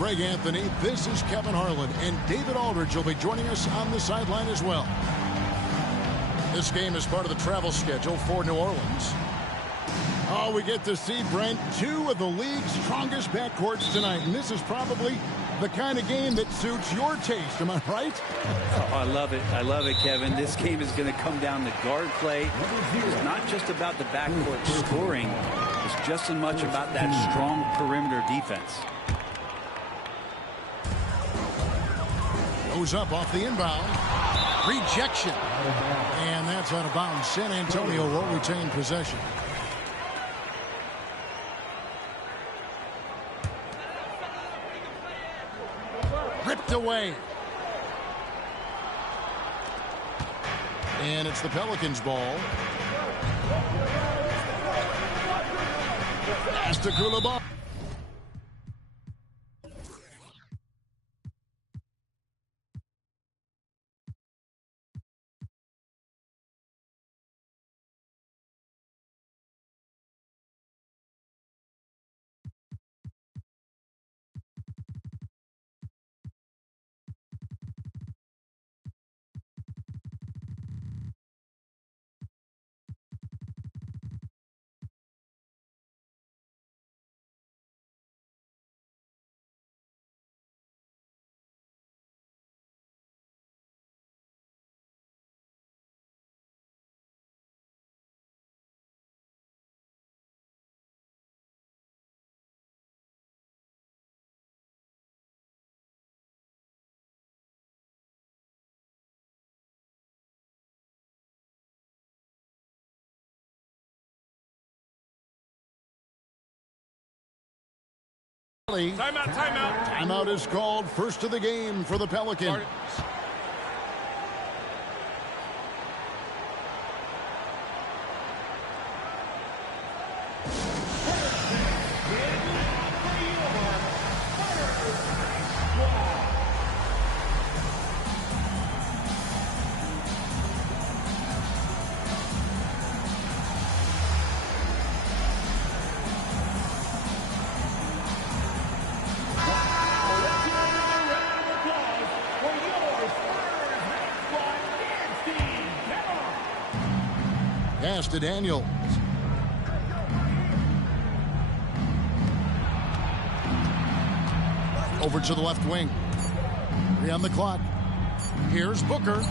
Greg Anthony. This is Kevin Harlan, and David Aldridge will be joining us on the sideline as well. This game is part of the travel schedule for New Orleans. Oh, we get to see, Brent, two of the league's strongest backcourts tonight, and this is probably the kind of game that suits your taste. Am I right? Oh, I love it. I love it, Kevin. This game is going to come down to guard play. It's not just about the backcourt scoring. It's just as much about that strong perimeter defense. Goes up off the inbound. Rejection. And that's out of bounds. San Antonio will retain possession. Ripped away. And it's the Pelicans' ball. Pass to Koulibaly. Timeout, timeout. Timeout is called. First of the game for the Pelicans. Pass to Daniels. Over to the left wing. 3 on the clock. Here's Booker.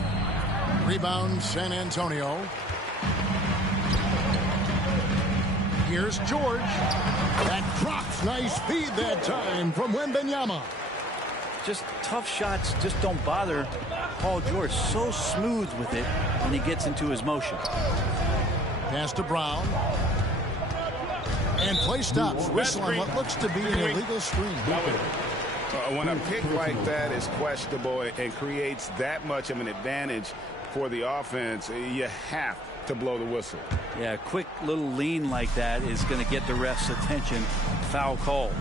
Rebound San Antonio. Here's George. That drops. Nice feed that time from Wembanyama. Just tough shots just don't bother Paul George. So smooth with it when he gets into his motion. Pass to Brown. And play stops. Whistle on what looks to be an illegal screen. When a pick like that is questionable and creates that much of an advantage for the offense, you have to blow the whistle. Yeah, a quick little lean like that is going to get the ref's attention. Foul call.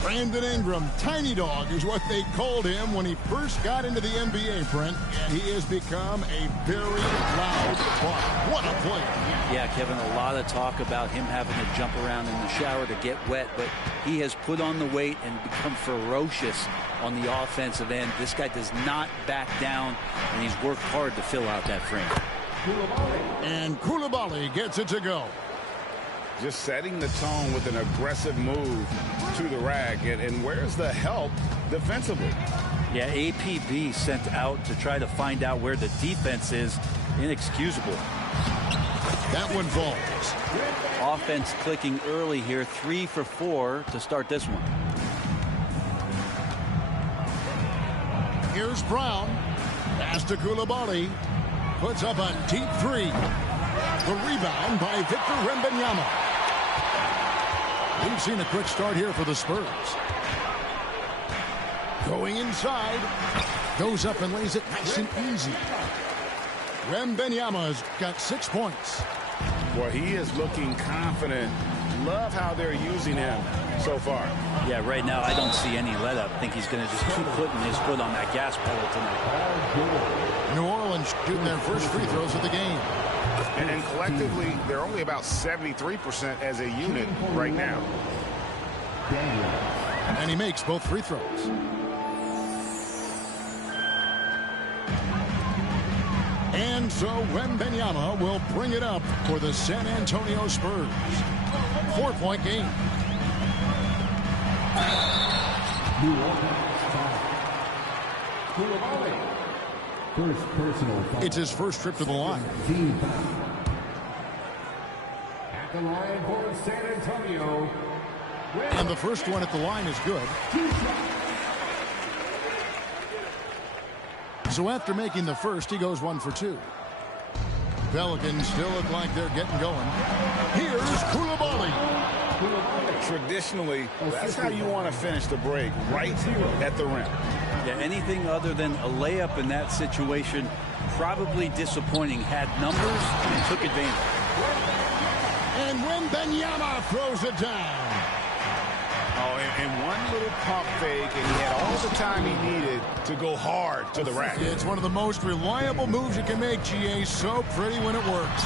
Brandon Ingram, Tiny Dog is what they called him when he first got into the NBA, Brent. And he has become a very loud buck. What a play. Yeah, Kevin, a lot of talk about him having to jump around in the shower to get wet, but he has put on the weight and become ferocious on the offensive end. This guy does not back down, and he's worked hard to fill out that frame. And Koulibaly gets it to go. Just setting the tone with an aggressive move to the rack. And where's the help defensively? Yeah, APB sent out to try to find out where the defense is. Inexcusable. That one falls. Offense clicking early here. 3 for 4 to start this one. Here's Brown. Pass to Koulibaly. Puts up a deep 3. The rebound by Victor Wembanyama. We've seen a quick start here for the Spurs. Going inside. Goes up and lays it nice and easy. Wembanyama's got 6 points. Well, he is looking confident. Love how they're using him so far. Yeah, right now I don't see any let up. I think he's going to just keep putting his foot on that gas pedal tonight. New Orleans shooting their first free throws of the game. And collectively, they're only about 73% as a unit right now. And he makes both free throws. And so Wembanyama will bring it up for the San Antonio Spurs. 4-point game. First personal foul. It's his first trip to the line. At the line for San Antonio. And the first one at the line is good. So after making the first, he goes 1 for 2. Pelicans still look like they're getting going. Here's Coulibaly. Traditionally, that's how you want to finish the break, right at the rim. Yeah, anything other than a layup in that situation, probably disappointing. Had numbers and took advantage. And Wembanyama throws it down. Oh, and one little pump fake, and he had all the time he needed to go hard to the rack. It's one of the most reliable moves you can make, GA. So pretty when it works.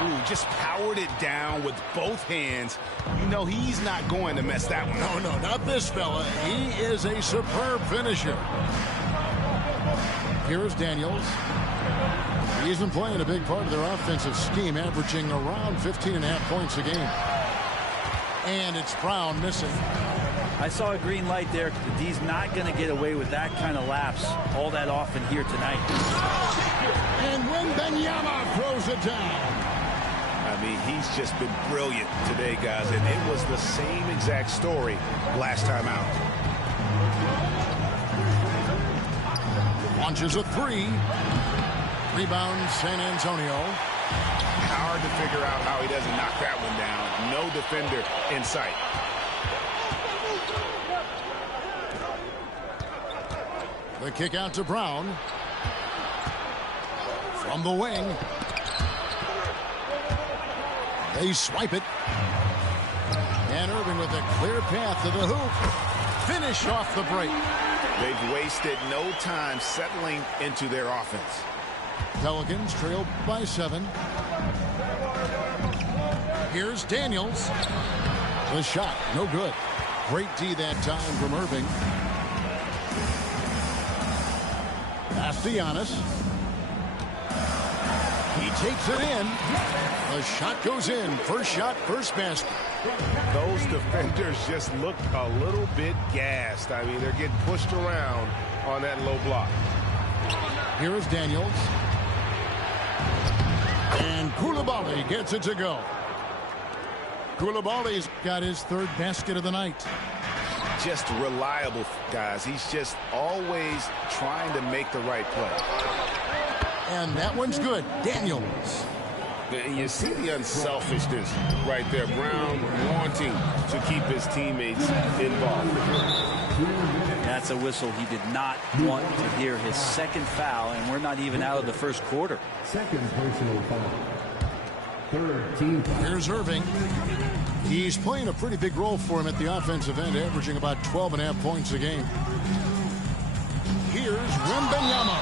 Ooh, just powered it down with both hands. You know he's not going to mess that one up. No, not this fella. He is a superb finisher. Here's Daniels. He's been playing a big part of their offensive scheme, averaging around 15.5 points a game. And it's Brown missing. I saw a green light there. D's not going to get away with that kind of lapse all that often here tonight. And Wembanyama throws it down. I mean, he's just been brilliant today, guys, and it was the same exact story last time out. Launches a 3. Rebound San Antonio. Hard to figure out how he doesn't knock that one down. No defender in sight. The kick out to Brown. From the wing. They swipe it. And Irving with a clear path to the hoop. Finish off the break. They've wasted no time settling into their offense. Pelicans trailed by 7. Here's Daniels. The shot, no good. Great D that time from Irving. Pass to Giannis. He takes it in. The shot goes in. First shot, first basket. Those defenders just look a little bit gassed. I mean, they're getting pushed around on that low block. Here is Daniels. And Coulibaly gets it to go. Coulibaly's got his 3rd basket of the night. Just reliable, guys. He's just always trying to make the right play. And that one's good. Daniels. You see the unselfishness right there. Brown wanting to keep his teammates involved. That's a whistle he did not want to hear. His 2nd foul, and we're not even out of the 1st quarter. Second personal foul. 3rd team foul. Here's Irving. He's playing a pretty big role for him at the offensive end, averaging about 12.5 points a game. Here's Wembanyama.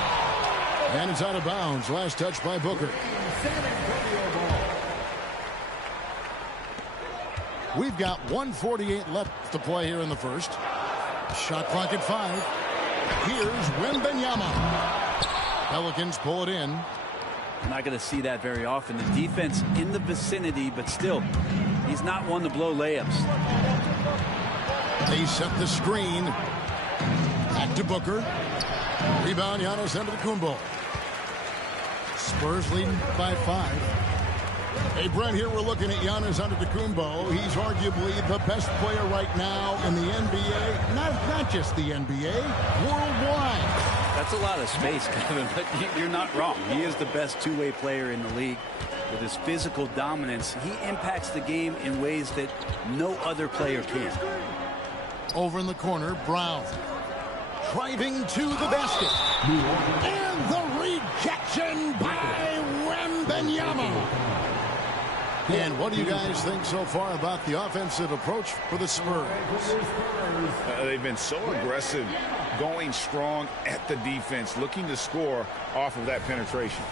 And it's out of bounds. Last touch by Booker. We've got 1:48 left to play here in the first. Shot clock at 5. Here's Wembanyama. Pelicans pull it in. I'm not going to see that very often. The defense in the vicinity, but still, he's not one to blow layups. They set the screen. Back to Booker. Rebound, Giannis Antetokounmpo. Spurs leading by 5. Hey, Brent, here we're looking at Giannis Antetokounmpo. He's arguably the best player right now in the NBA. Not just the NBA, worldwide. That's a lot of space, Kevin, but you're not wrong. He is the best two-way player in the league. With his physical dominance, he impacts the game in ways that no other player can. Over in the corner, Brown. Driving to the basket. And the rejection by Wembanyama. And what do you guys think so far about the offensive approach for the Spurs? They've been so aggressive, going strong at the defense, looking to score off of that penetration.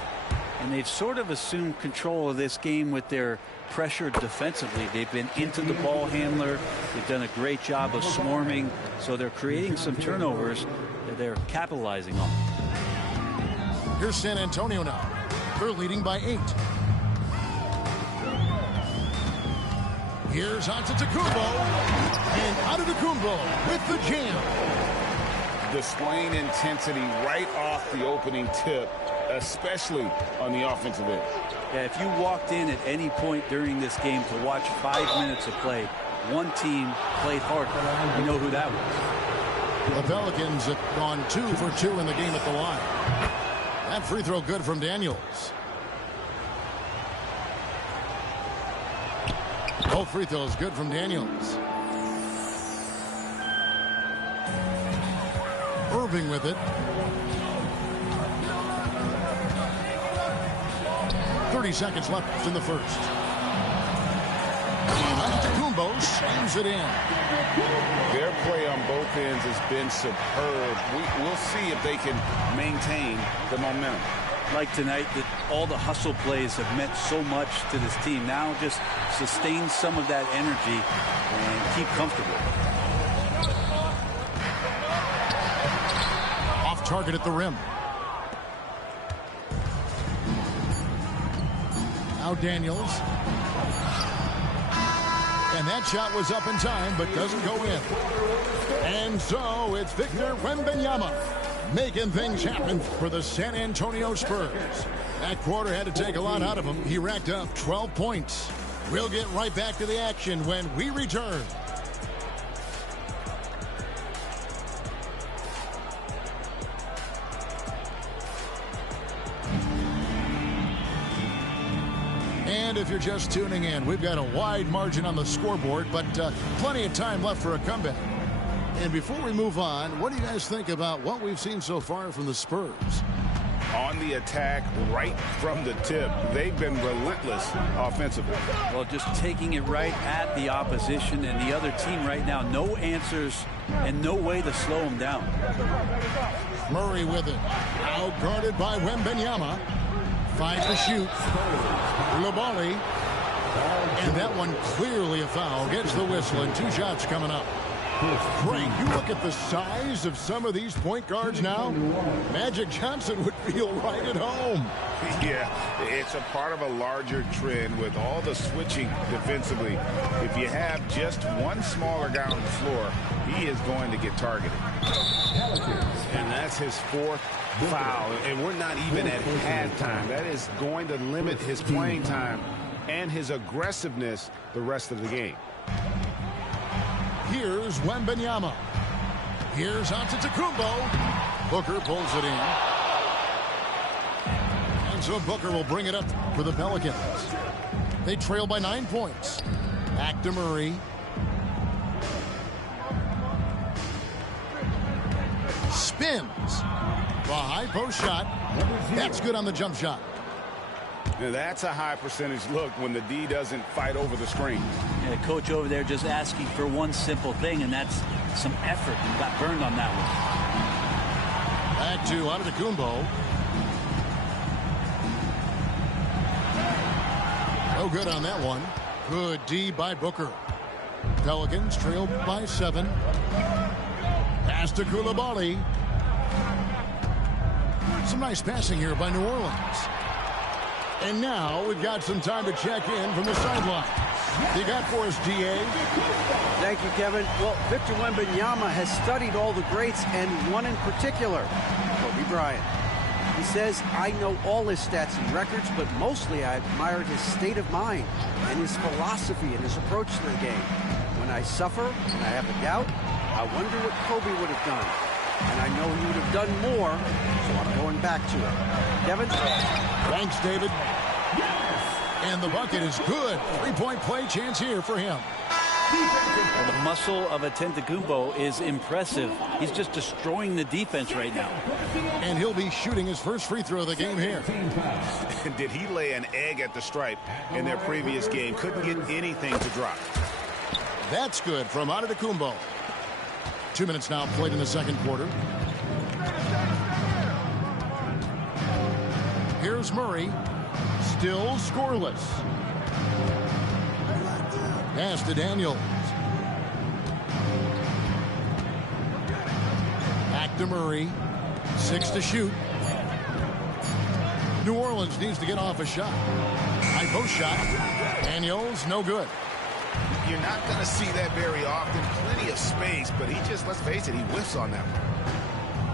And they've sort of assumed control of this game with their pressure defensively. They've been into the ball handler. They've done a great job of swarming. So they're creating some turnovers that they're capitalizing on. Here's San Antonio now. They're leading by 8. Here's Antetokounmpo. And Antetokounmpo with the jam. Displaying intensity right off the opening tip, especially on the offensive end. Yeah, if you walked in at any point during this game to watch 5 minutes of play, one team played hard. You know who that was. The Pelicans have gone 2 for 2 in the game at the line. That free throw good from Daniels. Both free throws good from Daniels. Irving with it. 30 seconds left in the first. Antetokounmpo slams it in. Their play on both ends has been superb. We'll see if they can maintain the momentum. Like tonight, that all the hustle plays have meant so much to this team. Now just sustain some of that energy and keep comfortable. Off target at the rim. Now Daniels. And that shot was up in time, but doesn't go in. And so it's Victor Wembanyama making things happen for the San Antonio Spurs. That quarter had to take a lot out of him. He racked up 12 points. We'll get right back to the action when we return. And if you're just tuning in, we've got a wide margin on the scoreboard, but plenty of time left for a comeback. And before we move on, what do you guys think about what we've seen so far from the Spurs? On the attack right from the tip, they've been relentless offensively. Well, just taking it right at the opposition and the other team right now. No answers and no way to slow them down. Murray with it. Out guarded by Wembanyama. 5 to shoot. Coulibaly. And that one clearly a foul. Gets the whistle and 2 shots coming up. Great. You look at the size of some of these point guards now. Magic Johnson would feel right at home. Yeah, it's a part of a larger trend with all the switching defensively. If you have just one smaller guy on the floor, he is going to get targeted. And that's his 4th foul. And we're not even at halftime. That is going to limit his playing time and his aggressiveness the rest of the game. Here's Wembanyama. Here's Antetokounmpo. Booker pulls it in. And so Booker will bring it up for the Pelicans. They trail by 9 points. Back to Murray. Spins. The high post shot. That's good on the jump shot. Now that's a high percentage look when the D doesn't fight over the screen. Yeah, coach over there just asking for one simple thing, and that's some effort. And got burned on that one. Back to Antetokounmpo. No good on that one. Good D by Booker. Pelicans trailed by 7. Pass to Coulibaly. Some nice passing here by New Orleans. And now we've got some time to check in from the sideline. You got for us, D.A.? Thank you, Kevin. Well, Victor Wembanyama has studied all the greats and one in particular, Kobe Bryant. He says, I know all his stats and records, but mostly I admired his state of mind and his philosophy and his approach to the game. When I suffer and I have a doubt, I wonder what Kobe would have done. And I know he would have done more, so I'm going back to it. Kevin? Thanks, David. And the bucket is good. 3-point play chance here for him. Well, the muscle of Antetokounmpo is impressive. He's just destroying the defense right now. And he'll be shooting his first free throw of the game here. Did he lay an egg at the stripe in their previous game? Couldn't get anything to drop. That's good from Antetokounmpo. 2 minutes now played in the second quarter. Here's Murray. Still scoreless. Pass to Daniels. Back to Murray. 6 to shoot. New Orleans needs to get off a shot. High post shot. Daniels, no good. You're not going to see that very often. Plenty of space, but he just, let's face it, he whiffs on that one.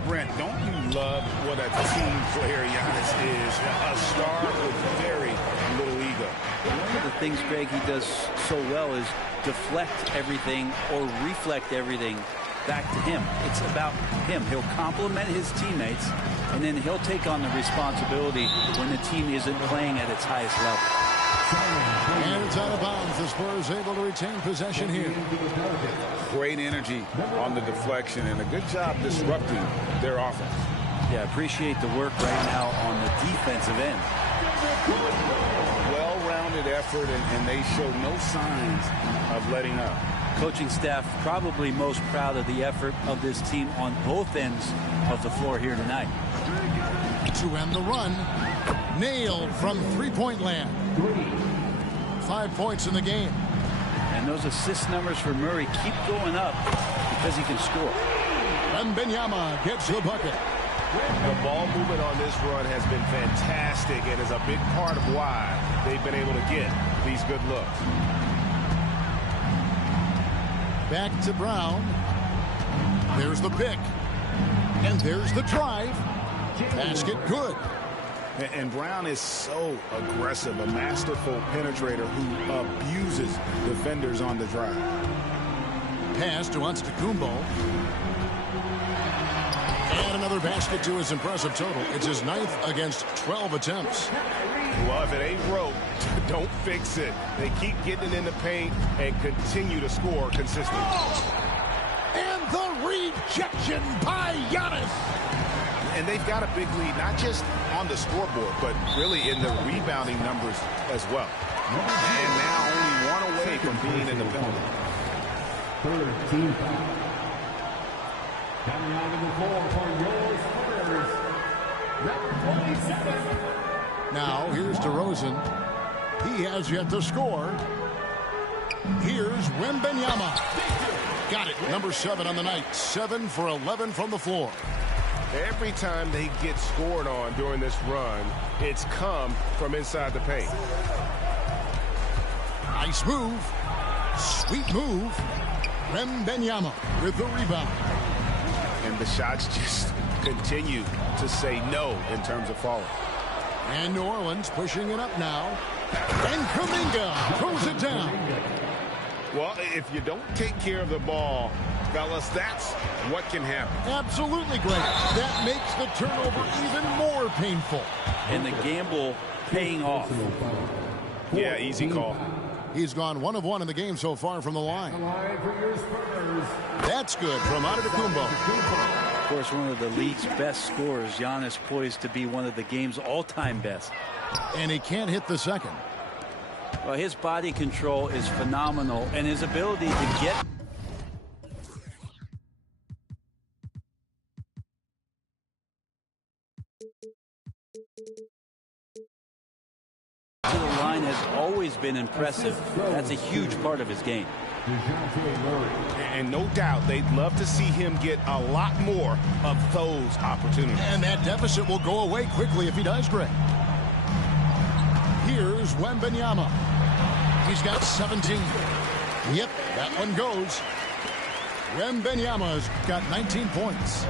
Brent, don't you love what a team player Giannis is? A star with very little ego. One of the things, Greg, he does so well is deflect everything or reflect everything back to him. It's about him. He'll compliment his teammates, and then he'll take on the responsibility when the team isn't playing at its highest level. And it's out of bounds. The Spurs able to retain possession here. Great energy on the deflection and a good job disrupting their offense. Yeah, appreciate the work right now on the defensive end. Well-rounded effort, and they show no signs of letting up. Coaching staff probably most proud of the effort of this team on both ends of the floor here tonight. To end the run, nailed from three-point land. 5 points in the game. And those assist numbers for Murray keep going up because he can score. Wembanyama gets the bucket. The ball movement on this run has been fantastic and is a big part of why they've been able to get these good looks. Back to Brown. There's the pick. And there's the drive. Basket good. And Brown is so aggressive, a masterful penetrator who abuses defenders on the drive. Pass to Antetokounmpo. And another basket to his impressive total. It's his 9th against 12 attempts. Well, if it ain't broke, don't fix it. They keep getting in the paint and continue to score consistently. And the rejection by Giannis. And they've got a big lead, not just on the scoreboard, but really in the rebounding numbers as well. And now only one away from being in the penalty. Third team foul. Coming out of the floor for your Spurs, number 27. Now here's DeRozan. He has yet to score. Here's Wembanyama. Got it. Number 7 on the night. 7 for 11 from the floor. Every time they get scored on during this run, it's come from inside the paint. Nice move. Sweet move. Wembanyama with the rebound. And the shots just continue to say no in terms of falling. And New Orleans pushing it up now. And Kuminga throws it down. Well, if you don't take care of the ball, fellas, that's what can happen. Absolutely, Greg. That makes the turnover even more painful. And the gamble paying off. Yeah, easy call. He's gone 1 of 1 in the game so far from the line. That's good from Antetokounmpo. Of course, one of the league's best scorers, Giannis, poised to be one of the game's all-time best. And he can't hit the second. Well, his body control is phenomenal, and his ability to get to the line has always been impressive. That's a huge part of his game. And no doubt they'd love to see him get a lot more of those opportunities. And that deficit will go away quickly if he does, Greg. Here's Wembanyama. He's got 17. Yep, that one goes. Wembanyama's got 19 points.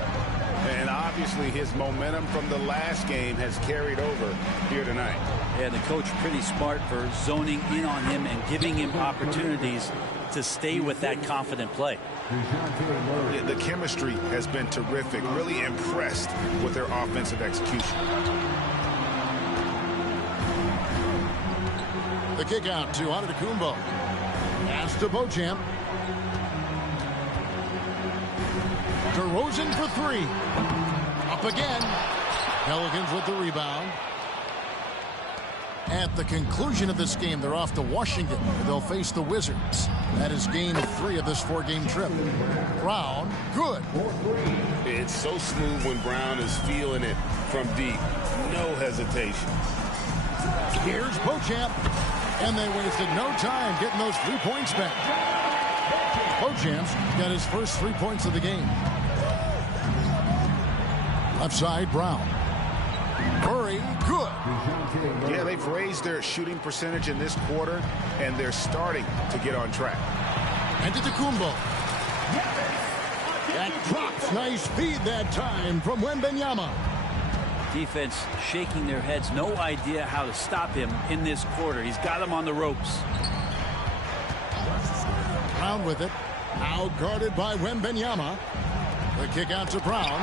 And obviously his momentum from the last game has carried over here tonight. And the coach pretty smart for zoning in on him and giving him opportunities to stay with that confident play. Yeah, the chemistry has been terrific. Really impressed with their offensive execution. The kick out to Antetokounmpo. Pass to Beauchamp. DeRozan for 3. Up again. Pelicans with the rebound. At the conclusion of this game, they're off to Washington, where they'll face the Wizards. That is game 3 of this 4-game trip. Brown, good. It's so smooth when Brown is feeling it from deep. No hesitation. Here's Beauchamp. And they wasted no time getting those 3 points back. Beauchamp's got his first 3 points of the game. Left side, Brown. Murray, good. Yeah, they've raised their shooting percentage in this quarter, and they're starting to get on track. And to Kumbo. That drops. Nice feed that time from Wembanyama. Defense shaking their heads. No idea how to stop him in this quarter. He's got him on the ropes. Brown with it. Now guarded by Wembanyama. The kick out to Brown.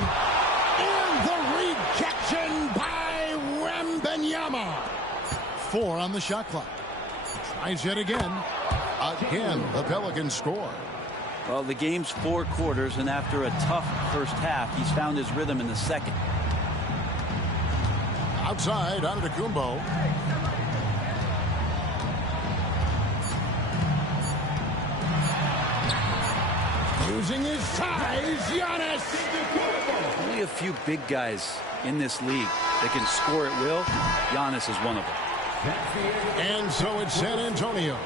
And the rejection by Wembanyama. 4 on the shot clock. Tries yet again. Again, the Pelicans score. Well, the game's 4 quarters, and after a tough first half, he's found his rhythm in the second. Outside, Antetokounmpo. Using his size, Giannis. Only a few big guys in this league that can score at will. Giannis is one of them. And so it's San Antonio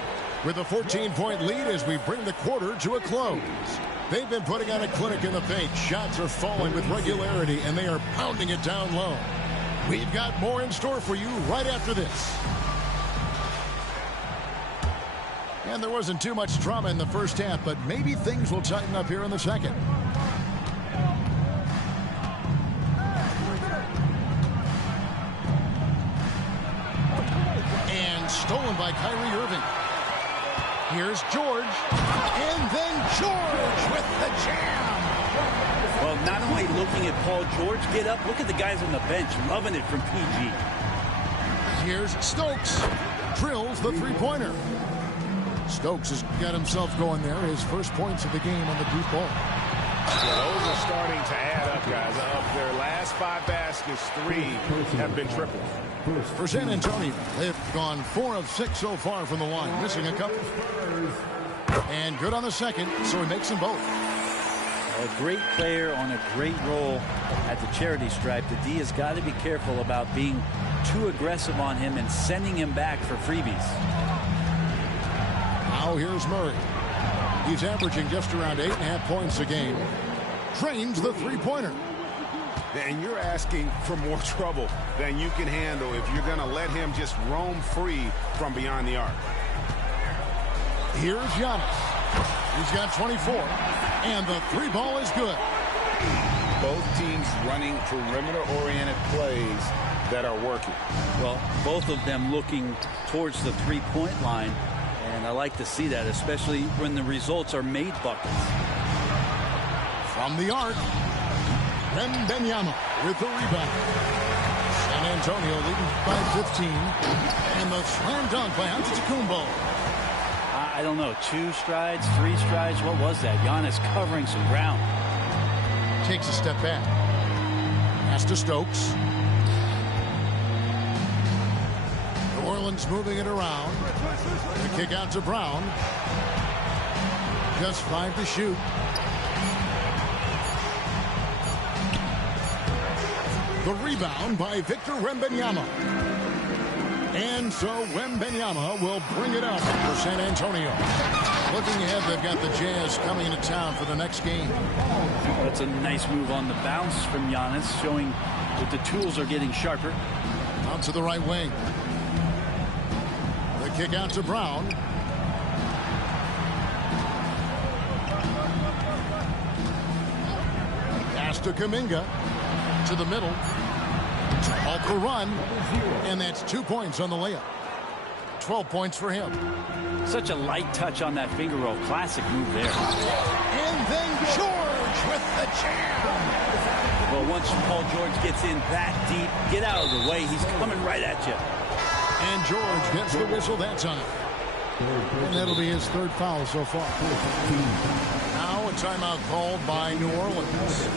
with a 14-point lead as we bring the quarter to a close. They've been putting on a clinic in the paint. Shots are falling with regularity, and they are pounding it down low. We've got more in store for you right after this. And there wasn't too much drama in the first half, but maybe things will tighten up here in the second. And stolen by Kyrie Irving. Here's George. And then George with the jam. Well, not only looking at Paul George get up, look at the guys on the bench loving it from PG. Here's Stokes. Drills the three-pointer. Stokes has got himself going there. His first points of the game on the deep ball. Yeah, those are starting to add up, guys. Of their last 5 baskets, 3 have been triples. For San Antonio, they've gone 4 of 6 so far from the line, missing a couple. And good on the second, so he makes them both. A great player on a great role at the charity stripe. The D has got to be careful about being too aggressive on him and sending him back for freebies. Now here's Murray. He's averaging just around 8.5 points a game. Trains the three-pointer. And you're asking for more trouble than you can handle if you're going to let him just roam free from beyond the arc. Here's Giannis. He's got 24. And the 3-ball is good. Both teams running perimeter-oriented plays that are working. Well, both of them looking towards the three-point line. And I like to see that, especially when the results are made buckets. From the arc, Wembanyama with the rebound. San Antonio leading by 15. And the slam dunk by Antetokounmpo. I don't know, 2 strides, 3 strides, what was that? Giannis covering some ground. Takes a step back. Pass to Stokes. New Orleans moving it around. The kick out to Brown. Just 5 to shoot. The rebound by Victor Wembanyama. And so Wembanyama will bring it up for San Antonio. Looking ahead, they've got the Jazz coming into town for the next game. That's a nice move on the bounce from Giannis, showing that the tools are getting sharper. Out to the right wing. The kick out to Brown. Pass to Kuminga. To the middle. Off the run. And that's 2 points on the layup. 12 points for him. Such a light touch on that finger roll. Classic move there. And then George with the jam. Well, once Paul George gets in that deep, get out of the way. He's coming right at you. And George gets the whistle that time. And that'll be his 3rd foul so far. Now a timeout called by New Orleans.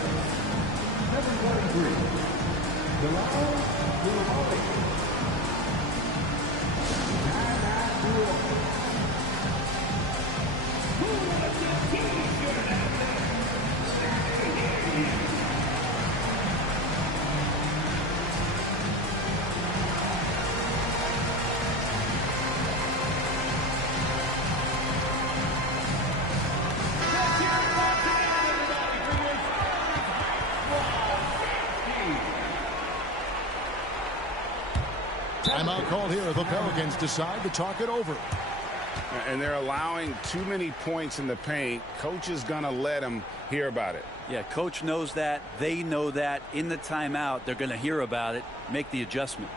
Timeout called here. The Pelicans decide to talk it over. And they're allowing too many points in the paint. Coach is going to let them hear about it. Yeah, coach knows that. They know that. In the timeout, they're going to hear about it, make the adjustment.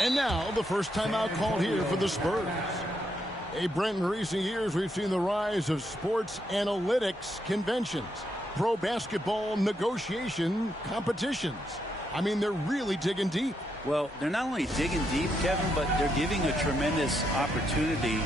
And now, the first timeout called here for the Spurs. Hey, Brent, in recent years, we've seen the rise of sports analytics conventions, pro basketball negotiation competitions. I mean, they're really digging deep. Well, they're not only digging deep, Kevin, but they're giving a tremendous opportunity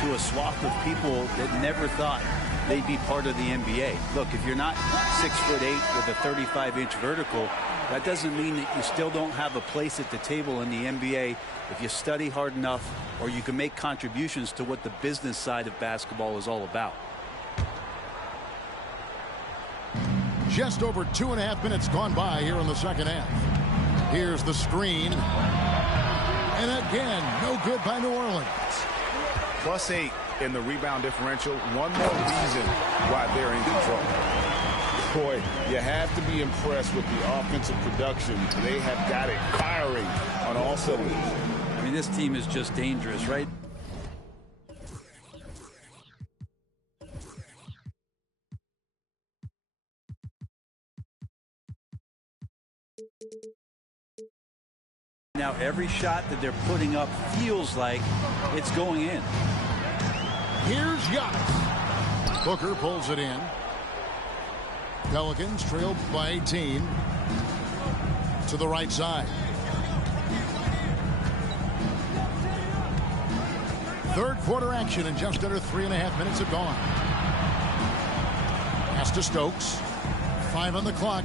to a swath of people that never thought they'd be part of the NBA. Look, if you're not 6'8" with a 35-inch vertical, that doesn't mean that you still don't have a place at the table in the NBA if you study hard enough, or you can make contributions to what the business side of basketball is all about. Just over 2.5 minutes gone by here in the second half. Here's the screen. And again, no good by New Orleans. +8 in the rebound differential. One more reason why they're in control. Boy, you have to be impressed with the offensive production. They have got it firing on all cylinders. I mean, this team is just dangerous, right? Now, every shot that they're putting up feels like it's going in. Here's Giannis. Booker pulls it in. Pelicans trailed by 18. To the right side. Third quarter action, and just under 3.5 minutes have gone. Pass to Stokes. 5 on the clock.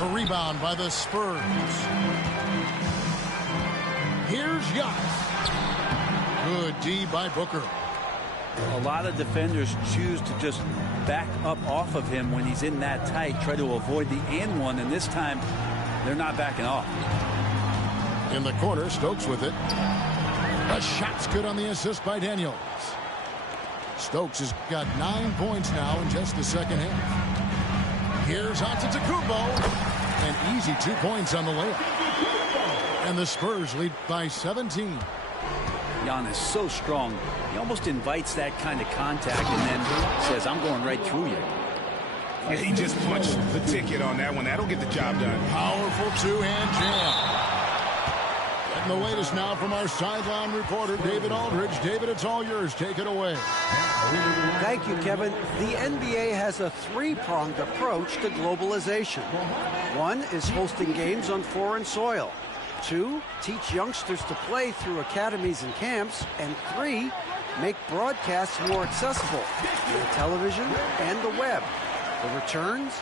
A rebound by the Spurs. Here's Giannis. Good D by Booker. A lot of defenders choose to just back up off of him when he's in that tight, try to avoid the and one, and this time they're not backing off. In the corner, Stokes with it. The shot's good on the assist by Daniels. Stokes has got 9 points now in just the second half. Here's Antetokounmpo. An easy 2 points on the layup. And the Spurs lead by 17. Giannis so strong. He almost invites that kind of contact and then says, I'm going right through you. Yeah, he just punched the ticket on that one. That'll get the job done. Powerful two-hand jam. Getting the latest now from our sideline reporter, David Aldridge. David, it's all yours. Take it away. Thank you, Kevin. The NBA has a three-pronged approach to globalization. One is hosting games on foreign soil. 2, teach youngsters to play through academies and camps. And 3, make broadcasts more accessible via television and the web. The returns?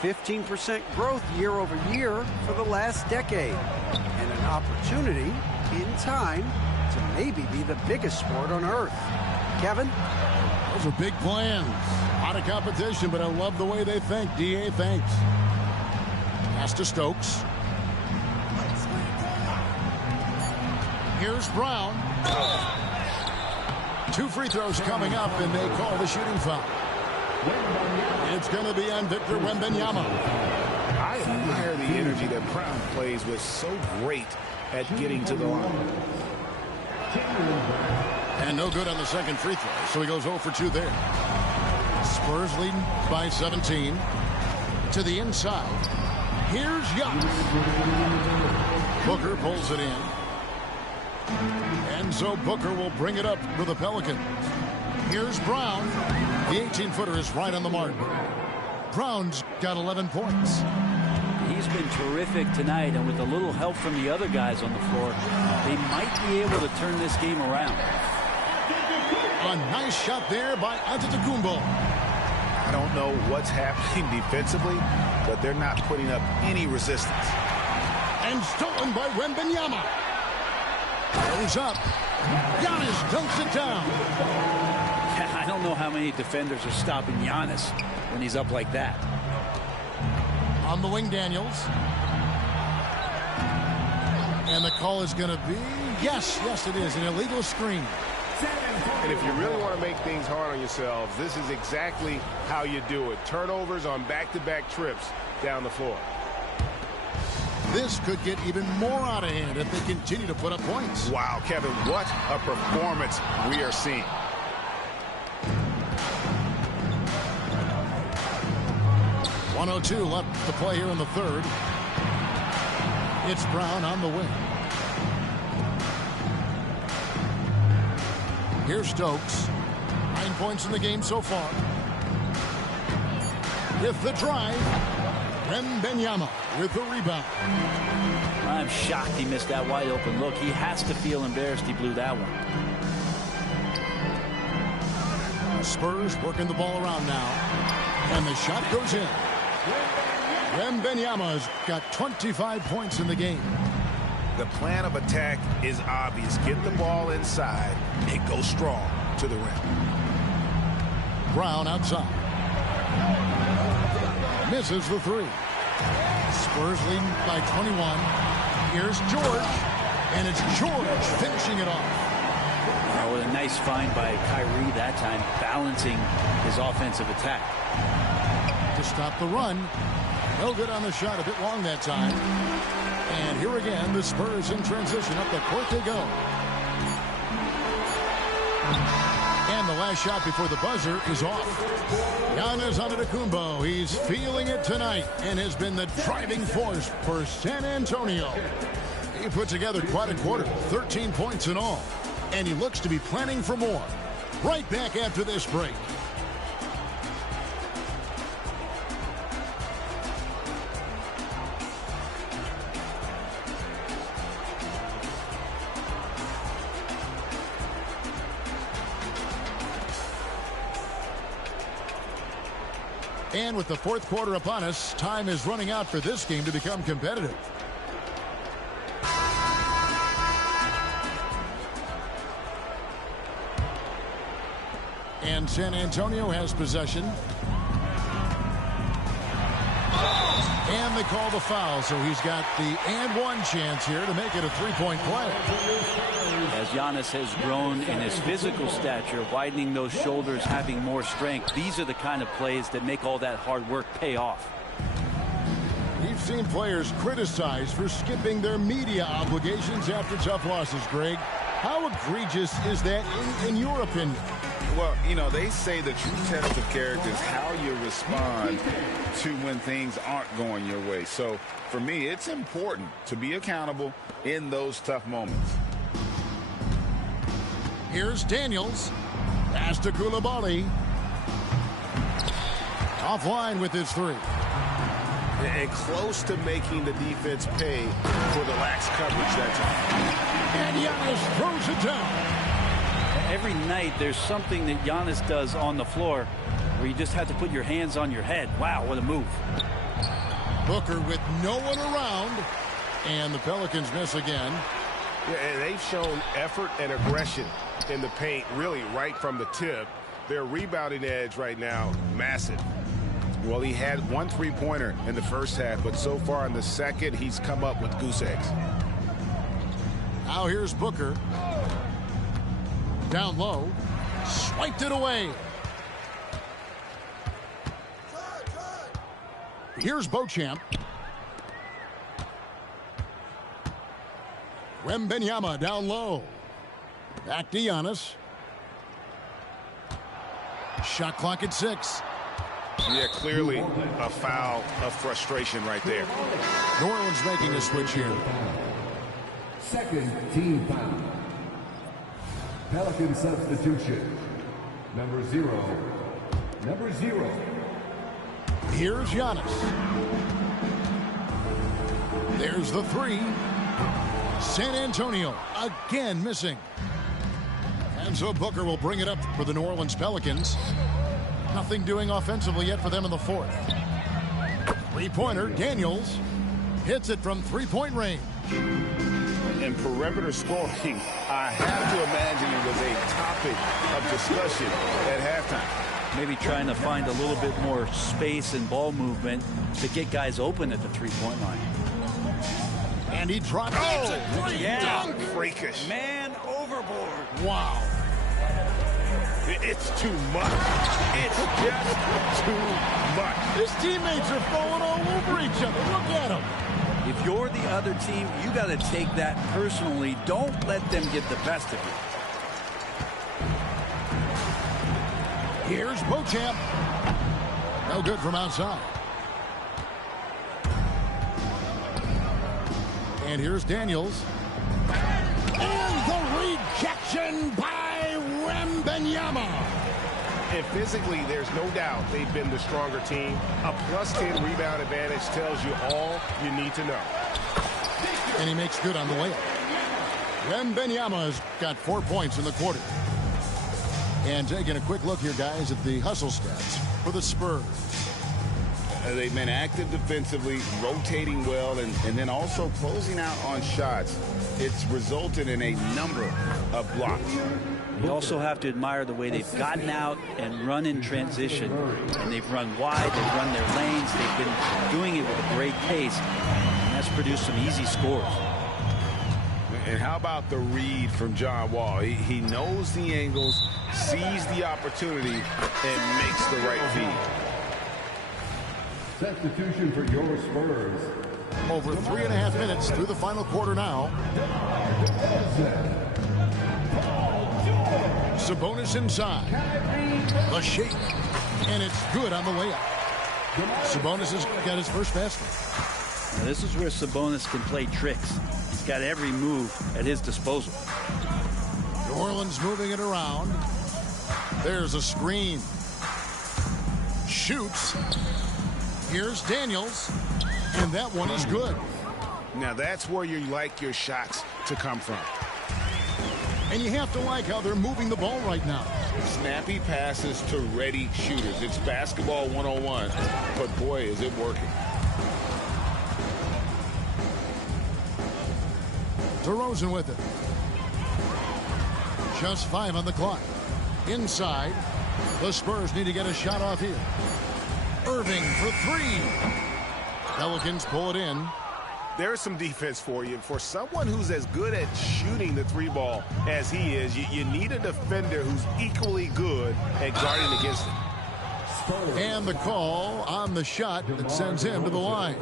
15% growth year over year for the last decade. And an opportunity, in time, to maybe be the biggest sport on earth. Kevin? Those are big plans. A lot of competition, but I love the way they think. D.A., thanks. Pass to Stokes. Here's Brown. 2 free throws coming up, and they call the shooting foul. It's going to be on Victor Wembanyama. I admire the energy that Brown plays with, so great at getting to the line. And no good on the second free throw, so he goes 0 for 2 there. Spurs leading by 17. To the inside. Here's Giannis. Booker pulls it in. And so Booker will bring it up for the Pelicans. Here's Brown. The 18-footer is right on the mark. Brown's got 11 points. He's been terrific tonight, and with a little help from the other guys on the floor, they might be able to turn this game around. A nice shot there by Antetokounmpo. I don't know what's happening defensively, but they're not putting up any resistance. And stolen by Wembanyama. Goes up. Giannis dunks it down. I don't know how many defenders are stopping Giannis when he's up like that. On the wing, Daniels. And the call is going to be, yes, it is, an illegal screen. And if you really want to make things hard on yourselves, this is exactly how you do it. Turnovers on back-to-back trips down the floor. This could get even more out of hand if they continue to put up points. Wow, Kevin, what a performance we are seeing. .102 left to play here in the third. It's Brown on the wing. Here's Stokes. 9 points in the game so far. With the drive, Wembanyama with the rebound. I'm shocked he missed that wide open look. He has to feel embarrassed he blew that one. Spurs working the ball around now. And the shot goes in. Wembanyama's got 25 points in the game. The plan of attack is obvious. Get the ball inside and go strong to the rim. Brown outside. Misses the three. Spurs leading by 21. Here's George. And it's George finishing it off. Oh, what a nice find by Kyrie that time, balancing his offensive attack. To stop the run. No good on the shot, a bit long that time. And here again, the Spurs in transition. Up the court they go. And the last shot before the buzzer is off. Giannis Antetokounmpo, he's feeling it tonight and has been the driving force for San Antonio. He put together quite a quarter, 13 points in all. And he looks to be planning for more. Right back after this break. And with the fourth quarter upon us, time is running out for this game to become competitive. And San Antonio has possession. And they call the foul, so he's got the and one chance here to make it a three-point play. As Giannis has grown in his physical stature, widening those shoulders, having more strength, these are the kind of plays that make all that hard work pay off. We've seen players criticized for skipping their media obligations after tough losses, Greg. How egregious is that in your opinion? Well, you know, they say the true test of character is how you respond to when things aren't going your way. So, for me, it's important to be accountable in those tough moments. Here's Daniels. Pass to Coulibaly. Offline with his three. And close to making the defense pay for the lax coverage that time. And Giannis throws it down. Every night there's something that Giannis does on the floor where you just have to put your hands on your head. Wow, what a move. Booker with no one around. And the Pelicans miss again. Yeah, and they've shown effort and aggression in the paint, really right from the tip. Their rebounding edge right now, massive. Well, he had one three-pointer in the first half, but so far in the second, he's come up with goose eggs. Now here's Booker. Down low. Swiped it away. Here's Beauchamp. Wembanyama down low. Back to Giannis. Shot clock at 6. Yeah, clearly a foul of frustration right there. New Orleans making a switch here. Second team foul. Pelican substitution. Number 0. Number 0. Here's Giannis. There's the 3. San Antonio again missing. And so Booker will bring it up for the New Orleans Pelicans. Nothing doing offensively yet for them in the 4th. Three-pointer, Daniels hits it from three-point range. In perimeter scoring, I have to imagine it was a topic of discussion at halftime. Maybe trying to find a little bit more space and ball movement to get guys open at the three-point line. And he dropped it. Oh, Great dunk. Freakish. Man overboard. Wow. It's too much. It's just too much. His teammates are falling all over each other. Look at him. If you're the other team, you got to take that personally. Don't let them get the best of you. Here's Beauchamp. No good from outside. And here's Daniels. And the rejection by Wembanyama. And physically, there's no doubt they've been the stronger team. A +10 rebound advantage tells you all you need to know. And he makes good on the layup. Wembanyama has got 4 points in the quarter. And taking a quick look here, guys, at the hustle stats for the Spurs. They've been active defensively, rotating well, and then also closing out on shots. It's resulted in a number of blocks. You also have to admire the way they've gotten out and run in transition. And they've run wide, they've run their lanes, they've been doing it with a great pace. And that's produced some easy scores. And how about the read from John Wall? He knows the angles, sees the opportunity, and makes the right feed. Substitution for your Spurs. Over 3.5 minutes through the final quarter now. Sabonis inside. The shake. And it's good on the layup. Sabonis has got his first basket. Now this is where Sabonis can play tricks. He's got every move at his disposal. New Orleans moving it around. There's a screen. Shoots. Here's Daniels. And that one is good. Now that's where you like your shots to come from. And you have to like how they're moving the ball right now. Snappy passes to ready shooters. It's basketball 101, but boy, is it working. DeRozan with it. Just 5 on the clock. Inside. The Spurs need to get a shot off here. Irving for 3. Pelicans pull it in. There's some defense for you. For someone who's as good at shooting the 3-ball as he is, you need a defender who's equally good at guarding against it. And the call on the shot that sends him to the line.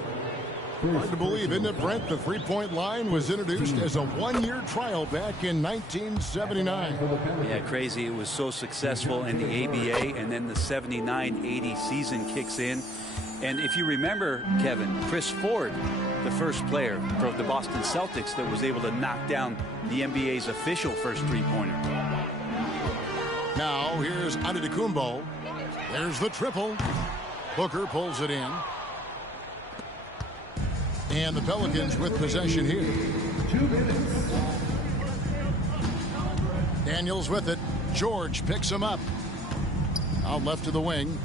Hard to believe, isn't it, Brent? The three-point line was introduced as a one-year trial back in 1979. Yeah, crazy. It was so successful in the ABA, and then the 79-80 season kicks in. And if you remember, Kevin, Chris Ford, the first player for the Boston Celtics that was able to knock down the NBA's official first three-pointer. Now, here's Antetokounmpo. There's the triple. Booker pulls it in. And the Pelicans with possession here. 2 minutes. Daniels with it. George picks him up. Out left to the wing.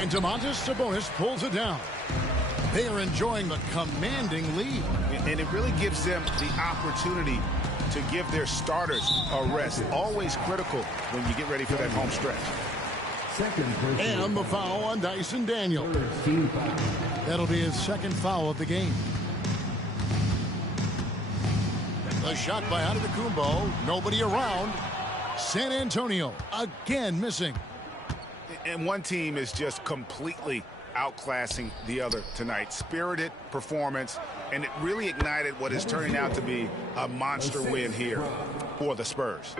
And Domantas Sabonis pulls it down. They are enjoying the commanding lead. And it really gives them the opportunity to give their starters a rest. Always critical when you get ready for that home stretch. Second personal And the foul on Dyson Daniels. Spurs team foul. That'll be his second foul of the game. The shot by Antetokounmpo. Nobody around. San Antonio again missing. And one team is just completely outclassing the other tonight. Spirited performance, and it really ignited what is turning out to be a monster win here for the Spurs.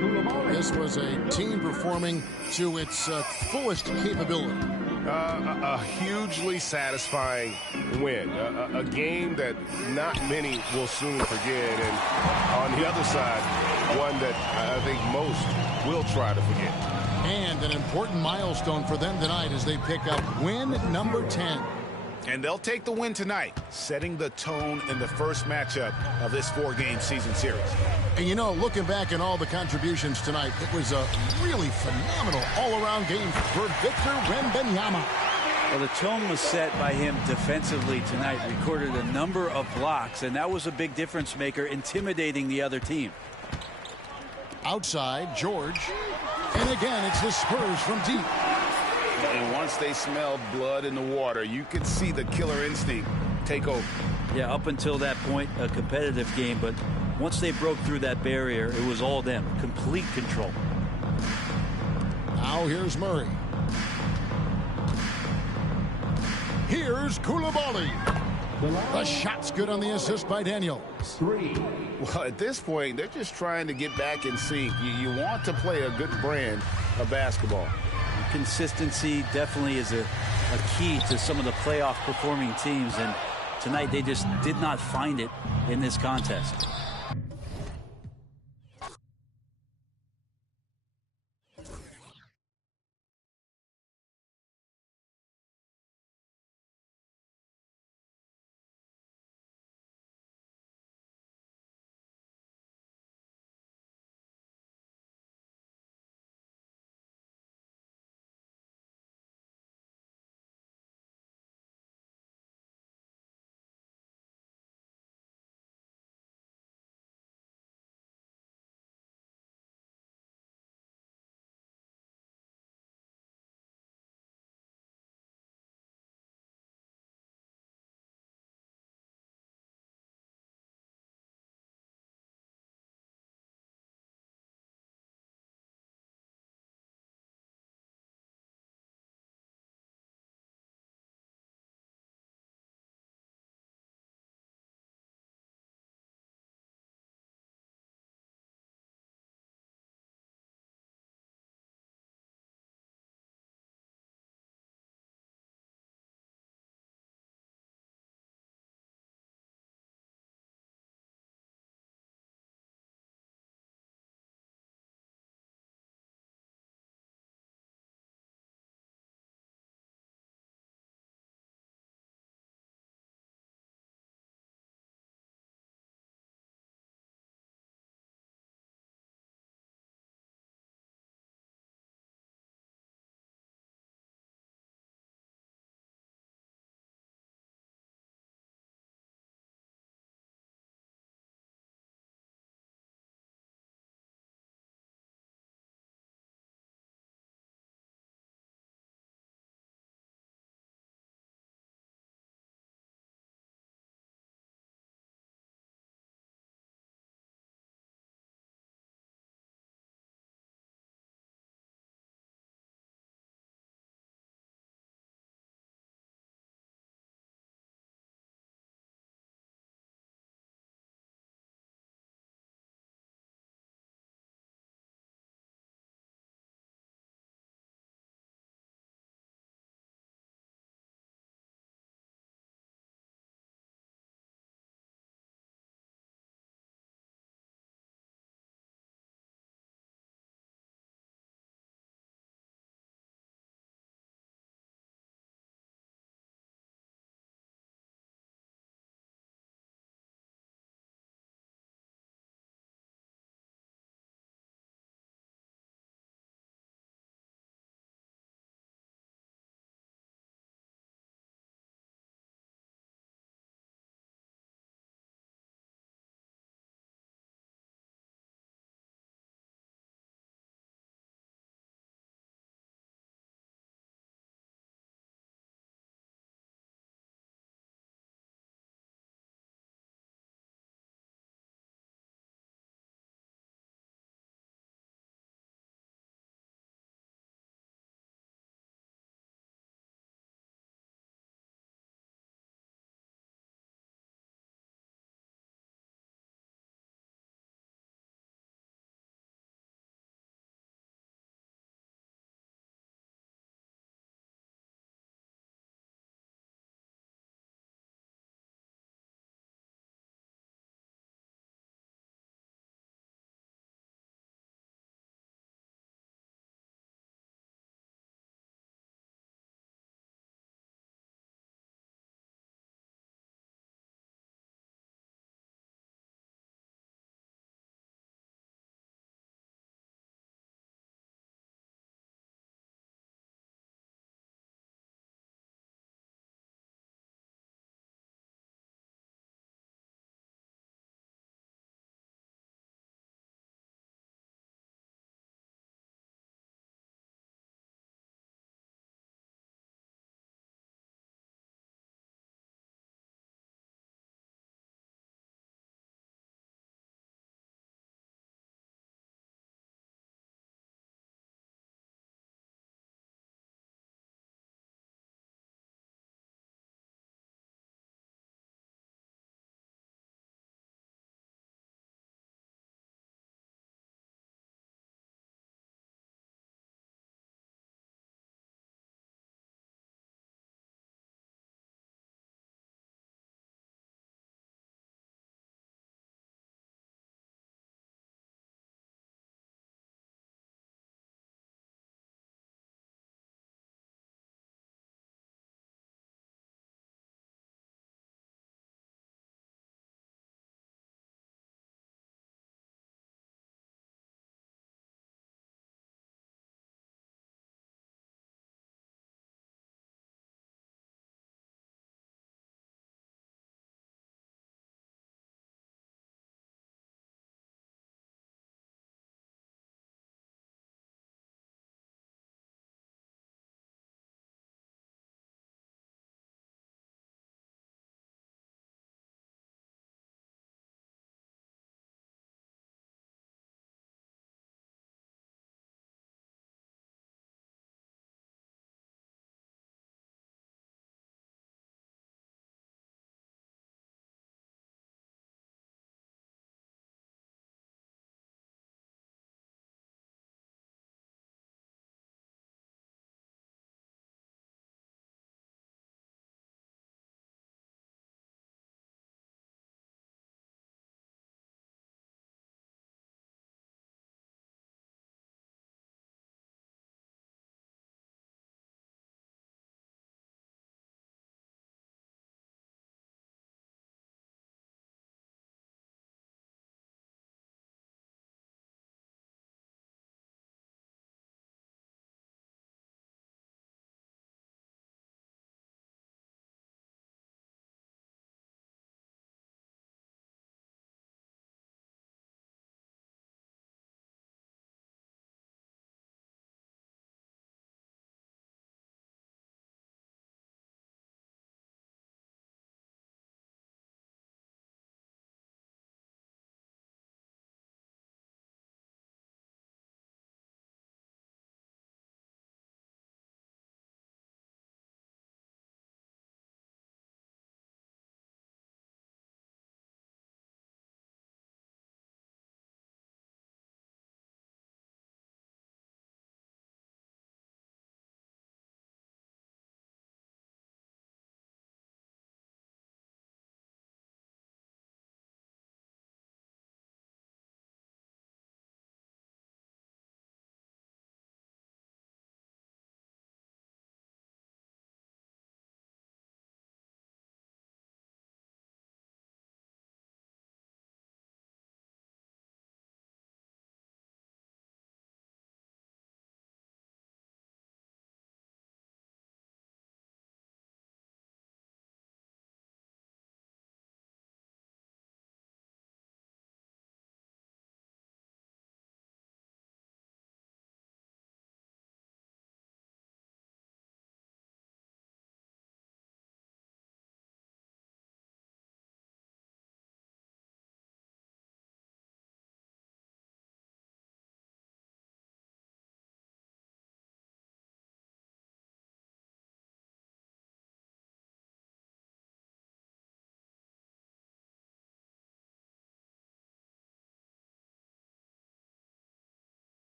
This was a team performing to its fullest capability. A hugely satisfying win. A game that not many will soon forget. And on the other side, one that I think most will try to forget. And an important milestone for them tonight as they pick up win number 10. And they'll take the win tonight, setting the tone in the first matchup of this 4-game season series. And you know, looking back at all the contributions tonight, it was a really phenomenal all-around game for Victor Wembanyama. Well, the tone was set by him defensively tonight. Recorded a number of blocks, and that was a big difference maker, intimidating the other team. Outside, George. And again, it's the Spurs from deep. And once they smelled blood in the water, you could see the killer instinct take over. Yeah, up until that point, a competitive game, but once they broke through that barrier, it was all them. Complete control. Now here's Murray. Here's Coulibaly. The shot's good on the assist by Daniels. Well, at this point, they're just trying to get back in sync. You want to play a good brand of basketball. Consistency definitely is a key to some of the playoff performing teams, and tonight they just did not find it in this contest.